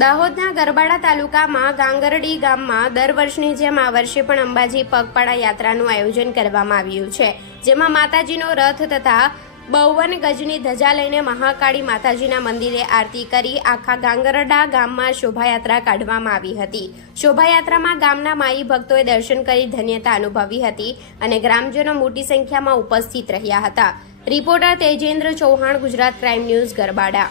દાહોદના ગરબાડા તાલુકામાં ગાંગરડી ગામમાં દર વર્ષની જેમ આ વર્ષે પણ અંબાજી પગપાળા યાત્રાનું આયોજન કરવામાં આવ્યું છે, જેમાં માતાજીનો રથ તથા 52 ગજની ધજા લઈને મહાકાળી માતાજીના મંદિરે આરતી કરી આખા ગાંગરડા ગામમાં શોભાયાત્રા કાઢવામાં આવી હતી। શોભાયાત્રામાં ગામના માઈ ભક્તોએ દર્શન કરી ધન્યતા અનુભવી હતી અને ગ્રામજનો મોટી સંખ્યામાં ઉપસ્થિત રહ્યા હતા। Reporter Tejendra Chauhan, Gujarat crime news, Garbada.